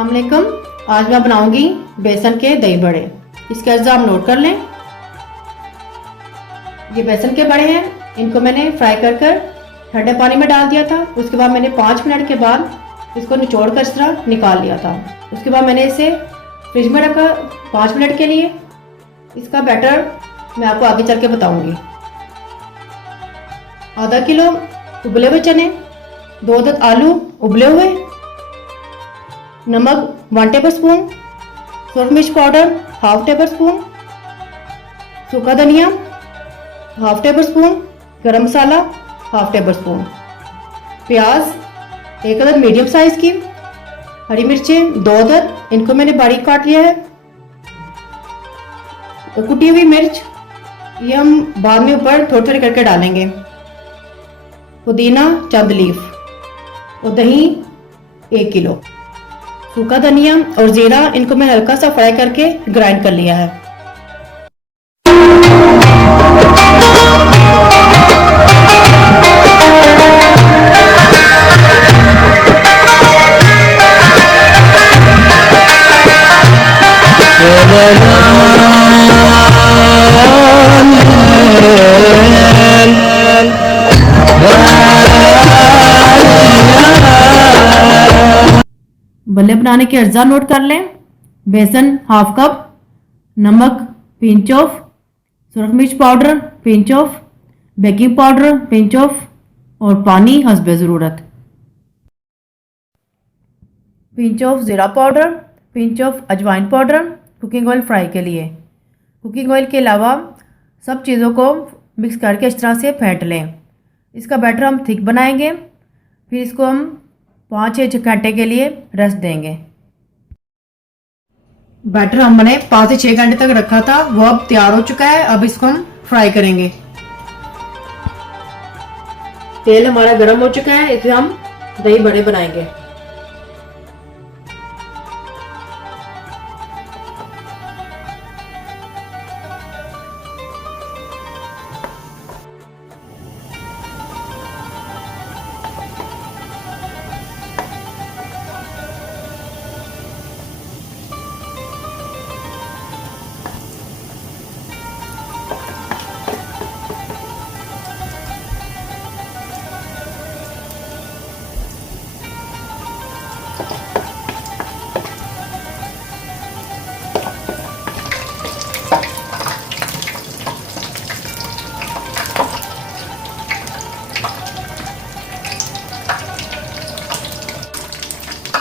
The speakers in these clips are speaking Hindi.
अस्सलाम वालेकुम। आज मैं बनाऊंगी बेसन के दही बड़े। इसके अज्जा आप नोट कर लें। ये बेसन के बड़े हैं, इनको मैंने फ्राई कर ठंडे पानी में डाल दिया था। उसके बाद मैंने 5 मिनट के बाद इसको निचोड़ कर इस तरह निकाल लिया था। उसके बाद मैंने इसे फ्रिज में रखा 5 मिनट के लिए। इसका बैटर मैं आपको आगे चल के बताऊंगी। आधा किलो उबले हुए चने, 2 अदद आलू उबले हुए, नमक 1 टेबल स्पून, सूरज मिर्च पाउडर 1/2 टेबल स्पून, सूखा धनिया 1/2 टेबल स्पून, गरम मसाला 1/2 टेबल स्पून, प्याज 1 अदद मीडियम साइज की, हरी मिर्चें 2 अदद, इनको मैंने बारीक काट लिया है। तो कुटी हुई मिर्च ये हम बाद में ऊपर थोड़े थोड़े करके डालेंगे। पुदीना चंद लीफ और दही 1 किलो, सूखा धनिया और जीरा इनको मैं हल्का सा फ्राई करके ग्राइंड कर लिया है। बल्ले बनाने के अज्जा नोट कर लें। बेसन 1/2 कप, नमक पिंच ऑफ, सूरज मिर्च powder pinch of, baking powder pinch of और पानी हस्बे ज़रूरत। पिंच ऑफ ज़ीरा पाउडर, पिंच ऑफ अजवाइन पाउडर कुकिंग ऑयल फ्राई के लिए। कुकिंग ऑयल के अलावा सब चीज़ों को मिक्स करके इस तरह से फेंट लें। इसका बैटर हम थिक बनाएंगे, फिर इसको हम 5-6 घंटे के लिए रेस्ट देंगे। बैटर हमने 5 से 6 घंटे तक रखा था, वो अब तैयार हो चुका है। अब इसको हम फ्राई करेंगे। तेल हमारा गर्म हो चुका है, इससे हम दही बड़े बनाएंगे।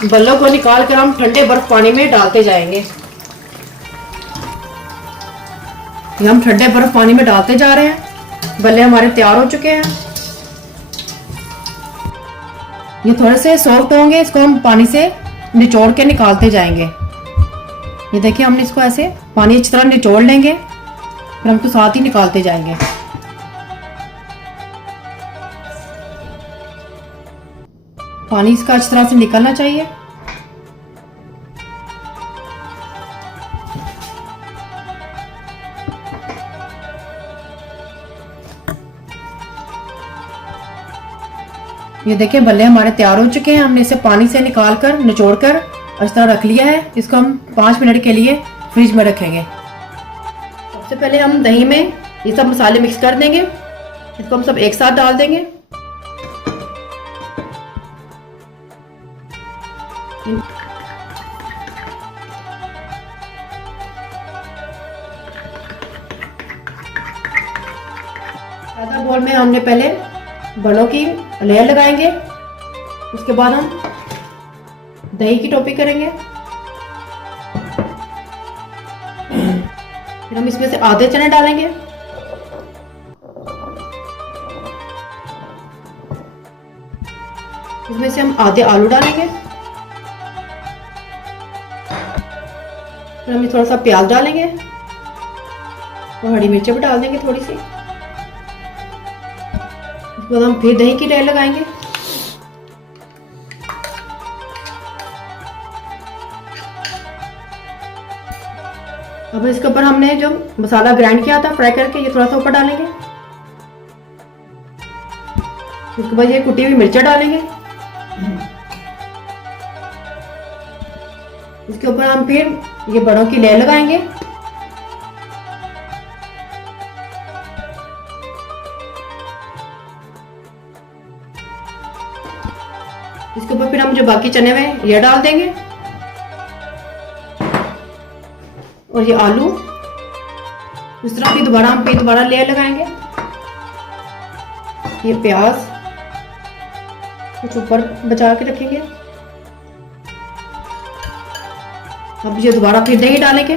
बल्लों को निकाल कर हम ठंडे बर्फ पानी में डालते जाएंगे। ये हम ठंडे बर्फ पानी में डालते जा रहे हैं। बल्ले हमारे तैयार हो चुके हैं। ये थोड़े से सॉफ्ट होंगे, इसको हम पानी से निचोड़ के निकालते जाएंगे। ये देखिए, हमने इसको ऐसे पानी अच्छी तरह निचोड़ लेंगे, फिर हम तो साथ ही निकालते जाएंगे। पानी इसका अच्छी तरह से निकलना चाहिए। ये देखिए, बल्ले हमारे तैयार हो चुके हैं। हमने इसे पानी से निकाल कर निचोड़ कर अच्छी तरह रख लिया है। इसको हम 5 मिनट के लिए फ्रिज में रखेंगे। सबसे पहले हम दही में ये सब मसाले मिक्स कर देंगे। इसको हम सब एक साथ डाल देंगे। आधा बोल में हमने पहले बड़ों की लेयर लगाएंगे, उसके बाद हम दही की टोपी करेंगे। फिर हम इसमें से आधे चने डालेंगे, इसमें से हम आधे आलू डालेंगे, फिर हम थोड़ा सा प्याज डालेंगे और हरी मिर्चें भी डाल देंगे थोड़ी सी। इसके बाद हम फिर दही की लेयर लगाएंगे। अब इसके ऊपर हमने जो मसाला ग्राइंड किया था फ्राई करके, ये थोड़ा सा ऊपर डालेंगे। उसके बाद ये कुटी हुई मिर्चा डालेंगे। इसके ऊपर हम फिर ये बड़ों की लेयर लगाएंगे। इसके ऊपर फिर हम जो बाकी चने हुए ये डाल देंगे और ये आलू। इस तरह की दोबारा हम फिर दोबारा लेयर लगाएंगे। ये प्याज कुछ ऊपर बचा के रखेंगे। अब ये दोबारा फिर दही डालेंगे।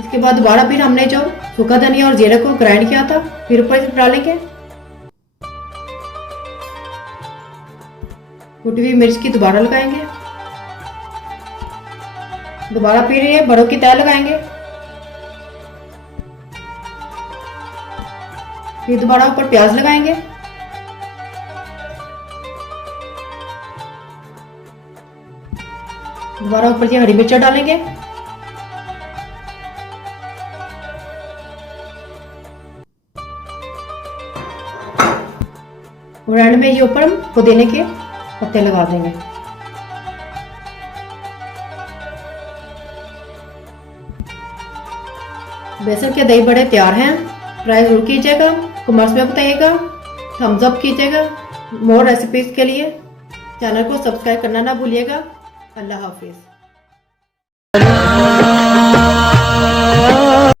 इसके बाद दोबारा फिर हमने जो सूखा धनिया और जीरे को ग्राइंड किया था फिर ऊपर से डालेंगे। कुटी हुई मिर्च की दोबारा लगाएंगे। दोबारा फिर ये बड़ों की तह लगाएंगे। फिर दोबारा ऊपर प्याज लगाएंगे। दोबारा ऊपर से हरी मिर्च डालेंगे। और एंड में ये ऊपर हम पुदीने के पत्ते लगा देंगे। बेसन के दही बड़े तैयार हैं। ट्राई जरूर कीजिएगा, कमेंट्स में बताइएगा, थम्स अप कीजिएगा। मोर रेसिपीज के लिए चैनल को सब्सक्राइब करना ना भूलिएगा। अल्लाह हाफिज।